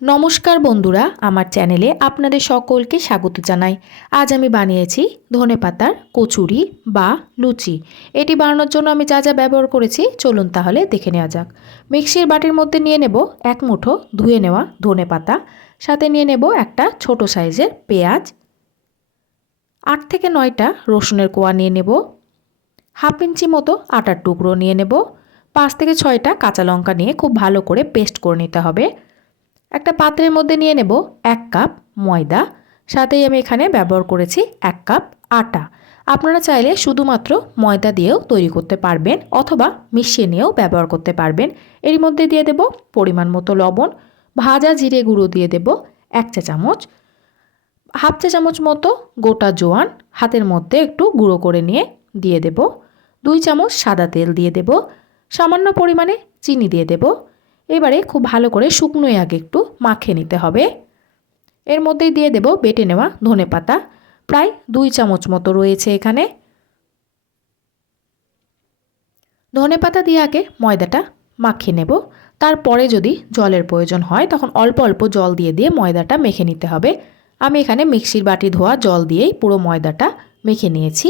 নমস্কার বন্ধুরা, আমার চ্যানেলে আপনাদের সকলকে স্বাগত জানাই। আজ আমি বানিয়েছি ধনেপাতার কচুরি বা লুচি। এটি বানানোর জন্য আমি যা যা ব্যবহার করেছি চলুন তাহলে দেখে নেওয়া যাক। মিক্সির বাটির মধ্যে নিয়ে নেব এক মুঠো ধুয়ে নেওয়া ধনেপাতা, সাথে নিয়ে নেব একটা ছোট সাইজের পেঁয়াজ, 8 থেকে 9টা রসুনের কোয়া নিয়ে নেব, হাফ ইঞ্চি মতো আটার টুকরো নিয়ে নেব, 5 থেকে 6টা কাঁচা লঙ্কা নিয়ে খুব ভালো করে পেস্ট করে নিতে হবে। একটা পাত্রের মধ্যে নিয়ে নেব 1 কাপ ময়দা, সাথেই আমি এখানে ব্যবহার করেছি 1 কাপ আটা। আপনারা চাইলে শুধুমাত্র ময়দা দিয়েও তৈরি করতে পারবেন অথবা মিশিয়ে নিয়েও ব্যবহার করতে পারবেন। এর মধ্যে দিয়ে দেব পরিমাণ মতো লবণ, ভাজা জিরে গুঁড়ো দিয়ে দেব 1 চা চামচ, হাফ চা চামচ মতো গোটা জোয়ান হাতের মধ্যে একটু গুঁড়ো করে নিয়ে দিয়ে দেব, 2 চামচ সাদা তেল দিয়ে দেব, সামান্য পরিমাণে চিনি দিয়ে দেব। এবারে খুব ভালো করে শুকনোয় আগে একটু মাখিয়ে নিতে হবে। এর মধ্যেই দিয়ে দেব বেটে নেওয়া ধনেপাতা, প্রায় 2 চামচ মতো রয়েছে এখানে। ধনেপাতা দিয়ে আগে ময়দাটা মাখিয়ে নেব, তারপরে যদি জলের প্রয়োজন হয় তখন অল্প অল্প জল দিয়ে দিয়ে ময়দাটা মেখে নিতে হবে। আমি এখানে মিক্সির বাটি ধোয়া জল দিয়েই পুরো ময়দাটা মেখে নিয়েছি।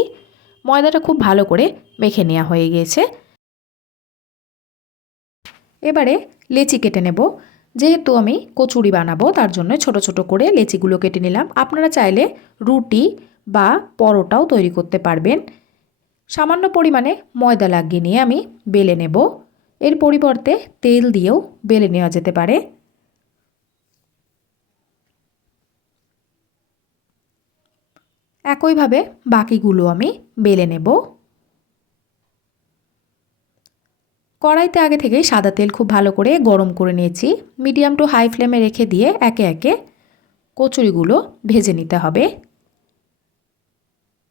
ময়দাটা খুব ভালো করে মেখে নেওয়া হয়ে গিয়েছে। এবারে লেচি কেটে নেব। যেহেতু আমি কচুরি বানাবো তার জন্য ছোট ছোট করে লেচিগুলো কেটে নিলাম। আপনারা চাইলে রুটি বা পরোটাও তৈরি করতে পারবেন। সামান্য পরিমাণে ময়দা লাগিয়ে নিয়ে আমি বেলে নেব। এর পরিবর্তে তেল দিয়েও বেলে নেওয়া যেতে পারে। একইভাবে বাকিগুলো আমি বেলে নেব। কড়াইতে আগে থেকেই সাদা তেল খুব ভালো করে গরম করে নিয়েছি। মিডিয়াম টু হাই ফ্লেমে রেখে দিয়ে একে একে কচুরিগুলো ভেজে নিতে হবে।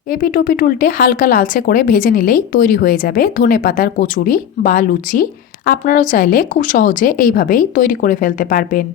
এপিট ওপিট উল্টে হালকা লালচে করে ভেজে নিলেই তৈরি হয়ে যাবে ধনেপাতার কচুরি বা লুচি। আপনারাও চাইলে খুব সহজে এইভাবেই তৈরি করে ফেলতে পারবেন।